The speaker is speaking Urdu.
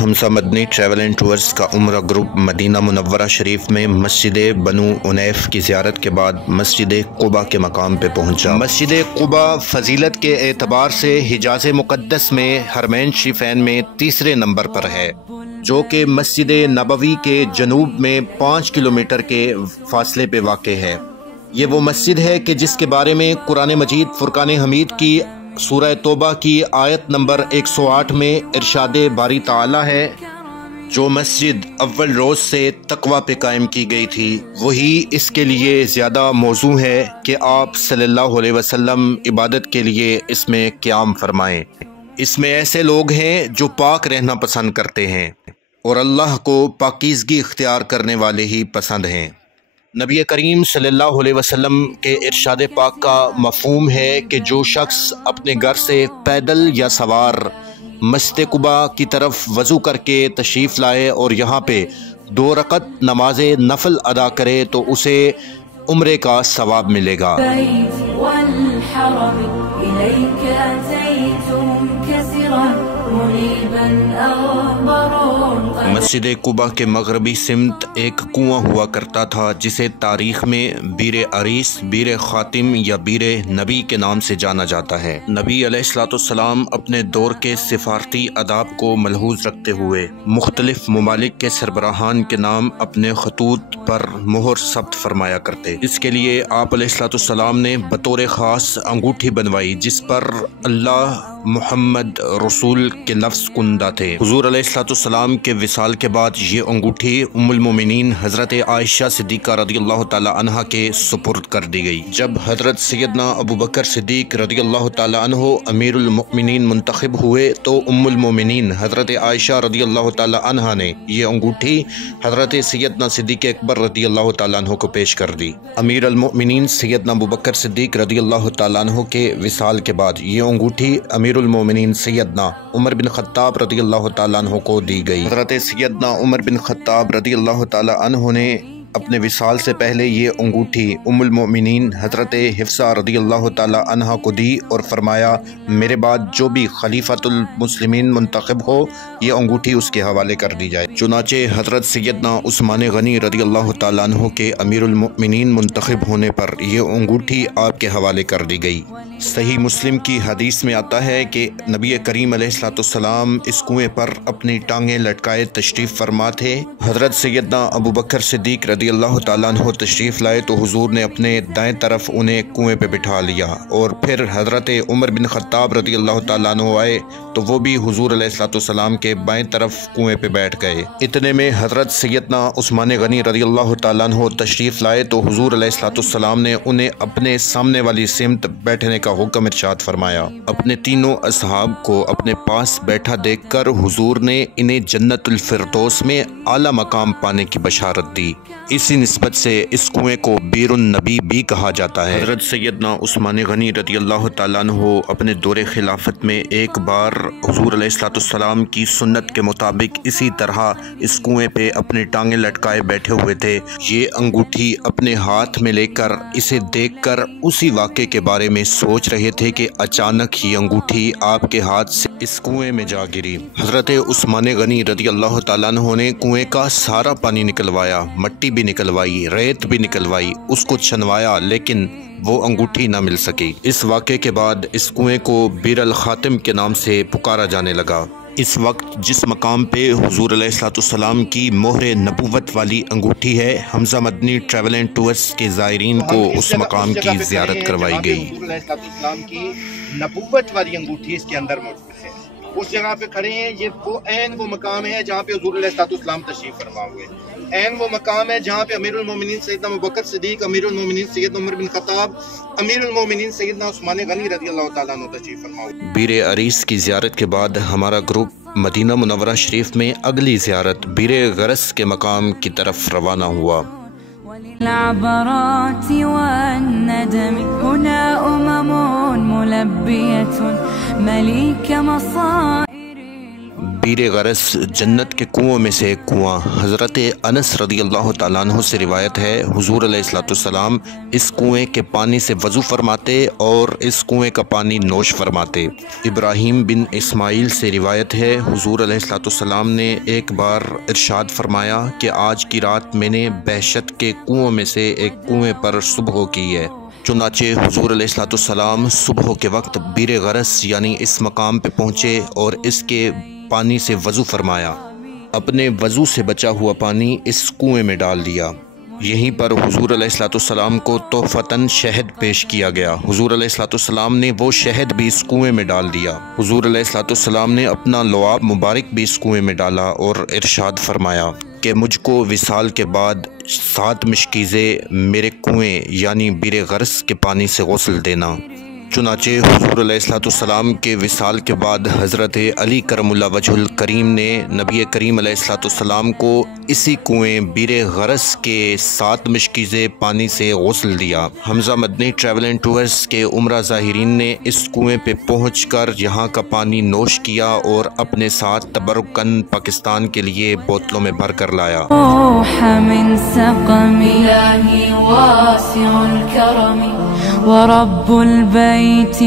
Hamza Madani travel and tours کا عمرہ گروپ مدینہ منورہ شریف میں مسجد بنو عنیف کی زیارت کے بعد مسجد قباء کے مقام پہ پہنچا۔ مسجد قباء فضیلت کے اعتبار سے حجاز مقدس میں حرمین شریفین میں تیسرے نمبر پر ہے، جو کہ مسجد نبوی کے جنوب میں 5 کلومیٹر کے فاصلے پہ واقع ہے۔ یہ وہ مسجد ہے کہ جس کے بارے میں قرآن مجید فرقان حمید کی سورہ توبہ کی آیت نمبر 108 میں ارشاد باری تعالی ہے، جو مسجد اول روز سے تقوی پہ قائم کی گئی تھی وہی اس کے لیے زیادہ موزوں ہے کہ آپ صلی اللہ علیہ وسلم عبادت کے لیے اس میں قیام فرمائیں۔ اس میں ایسے لوگ ہیں جو پاک رہنا پسند کرتے ہیں اور اللہ کو پاکیزگی اختیار کرنے والے ہی پسند ہیں۔ نبی کریم صلی اللہ علیہ وسلم کے ارشاد پاک کا مفہوم ہے کہ جو شخص اپنے گھر سے پیدل یا سوار مسجد قباء کی طرف وضو کر کے تشریف لائے اور یہاں پہ 2 رکعت نماز نفل ادا کرے تو اسے عمرے کا ثواب ملے گا۔ مسجد قباء کے مغربی سمت ایک کنواں ہوا کرتا تھا جسے تاریخ میں بیر عریس، بیر خاتم یا بیر نبی کے نام سے جانا جاتا ہے۔ نبی علیہ السلام اپنے دور کے سفارتی آداب کو ملحوظ رکھتے ہوئے مختلف ممالک کے سربراہان کے نام اپنے خطوط پر مہر ثبت فرمایا کرتے۔ اس کے لیے آپ علیہ السلام نے بطور خاص انگوٹھی بنوائی جس پر اللہ محمد رسول کے لفظ کندہ تھے۔ حضور علیہ السلام کے وصال کے بعد یہ انگوٹھی ام المومنین حضرت عائشہ صدیقہ رضی اللہ تعالی عنہ کے سپرد کر دی گئی۔ جب حضرت سیدنا ابو بکر صدیق رضی اللہ تعالی عنہ امیر المؤمنین منتخب ہوئے تو ام المومنین حضرت عائشہ رضی اللہ تعالی عنہ نے یہ انگوٹھی حضرت سیدنا صدیق اکبر رضی اللہ تعالی عنہ کو پیش کر دی۔ امیر المؤمنین سیدنا ابو بکر صدیق رضی اللہ تعالی عنہ کے وصال کے بعد یہ انگوٹھی امیر المومنین سیدنا عمر بن خطاب رضی اللہ تعالیٰ عنہ کو دی گئی۔ حضرت سیدنا عمر بن خطاب رضی اللہ تعالیٰ عنہ نے اپنے وصال سے پہلے یہ انگوٹھی ام المؤمنین حضرت حفصہ رضی اللہ تعالیٰ عنہ کو دی اور فرمایا میرے بعد جو بھی خلیفۃ المسلمین منتخب ہو یہ انگوٹھی اس کے حوالے کر دی جائے۔ چنانچہ حضرت سیدنا عثمان غنی رضی اللہ تعالیٰ عنہ کے امیر المؤمنین منتخب ہونے پر یہ انگوٹھی آپ کے حوالے کر دی گئی۔ صحیح مسلم کی حدیث میں آتا ہے کہ نبی کریم علیہ السلام اس کنویں پر اپنی ٹانگیں لٹکائے تشریف فرما تھے۔ حضرت سیدنا ابو بکر صدیق رضی اللہ تعالیٰ عنہ تشریف لائے تو حضور نے اپنے دائیں طرف انہیں کنویں پہ بٹھا لیا اور پھر حضرت عمر بن خطاب رضی اللہ تعالیٰ عنہ آئے تو وہ بھی حضور علیہ السلام کے بائیں طرف کنویں پہ بیٹھ گئے۔ اتنے میں حضرت سیدنا عثمان غنی رضی اللہ تعالیٰ عنہ تشریف لائے تو حضور علیہ السلام نے انہیں اپنے سامنے والی سمت بیٹھنے کا حکم ارشاد فرمایا۔ اپنے تینوں اصحاب کو اپنے پاس بیٹھا دیکھ کر حضور نے انہیں جنت الفردوس میں اعلیٰ مقام پانے کی بشارت دی۔ اسی نسبت سے اس کنویں کو بیر النبی بھی کہا جاتا ہے۔ حضرت سیدنا عثمان غنی رضی اللہ تعالیٰ عنہ اپنے دور خلافت میں ایک بار حضور علیہ السلام کی سنت کے مطابق اسی طرح اس کنویں پہ اپنے ٹانگیں لٹکائے بیٹھے ہوئے تھے۔ یہ انگوٹھی اپنے ہاتھ میں لے کر اسے دیکھ کر اسی واقعے کے بارے میں سوچ رہے تھے کہ اچانک ہی انگوٹھی آپ کے ہاتھ سے اس کنویں میں جا گری۔ حضرت عثمان غنی رضی اللہ تعالیٰ عنہ نے کنویں کا سارا پانی نکلوایا، مٹی بھی نکلوائی، ریت بھی نکلوائی، اس کو چھنوایا لیکن وہ انگوٹھی نہ مل سکی۔ اس واقعے کے بعد اس کنویں کو بیر الخاتم کے نام سے پکارا جانے لگا۔ اس وقت جس مقام پہ حضور علیہ السلام کی مہر نبوت والی انگوٹھی ہے، حمزہ مدنی ٹریول اینڈ ٹورز کے زائرین کو اس مقام کی زیارت کروائی گئی۔ حضور علیہ السلام کی نبوت والی انگوٹھی اس کے اندر موجود ہے، اس جگہ پہ کھڑے ہیں۔ یہ وہ مقام ہے جہاں پہ حضور علیہ السلام تشریف فرما ہوئے، وہ مقام ہے جہاں پہ امیر المومنین سیدنا ابو بکر صدیق، امیر المومنین سیدنا عمر بن خطاب، امیر المومنین سیدنا عثمان غنی رضی اللہ تعالیٰ عنہ تشریف فرما ہوئے۔ بیر عریس کی زیارت کے بعد ہمارا گروپ مدینہ منورہ شریف میں اگلی زیارت بیر غرس کے مقام کی طرف روانہ ہوا۔ العبرات والندم هنا ملبية مليك مصائر۔ بیر غرس جنت کے کنووں میں سے ایک کنواں۔ حضرت انس رضی اللہ تعالیٰ عنہ سے روایت ہے، حضور علیہ السلام اس کنویں کے پانی سے وضو فرماتے اور اس کنویں کا پانی نوش فرماتے۔ ابراہیم بن اسماعیل سے روایت ہے، حضور علیہ السلام نے ایک بار ارشاد فرمایا کہ آج کی رات میں نے بہشت کے کنووں میں سے ایک کنویں پر صبح کی ہے۔ چنانچہ حضور علیہ السلام صبح کے وقت بیر غرس یعنی اس مقام پہ پہنچے اور اس کے پانی سے وضو فرمایا۔ اپنے وضو سے بچا ہوا پانی اس کنویں میں ڈال دیا۔ یہیں پر حضور علیہ السلام کو تحفتاً شہد پیش کیا گیا۔ حضور علیہ السلام نے وہ شہد بھی اس کنویں میں ڈال دیا۔ حضور علیہ السلام نے اپنا لعاب مبارک بھی اس کنویں میں ڈالا اور ارشاد فرمایا کہ مجھ کو وصال کے بعد 7 مشکیزیں میرے کنویں یعنی بیر غرس کے پانی سے غسل دینا۔ چنانچہ حضور علیہ السلام کے وصال کے بعد حضرت علی کرم اللہ وجہ الکریم نے نبی کریم علیہ السلام کو اسی کنویں بیر غرس کے 7 مشکیزیں پانی سے غسل دیا۔ حمزہ مدنی ٹریول اینڈ ٹورز کے عمرہ زائرین نے اس کنویں پہ پہنچ کر یہاں کا پانی نوش کیا اور اپنے ساتھ تبرکاً پاکستان کے لیے بوتلوں میں بھر کر لایا۔ من سقم إلهي واسع الكرم ورب البيت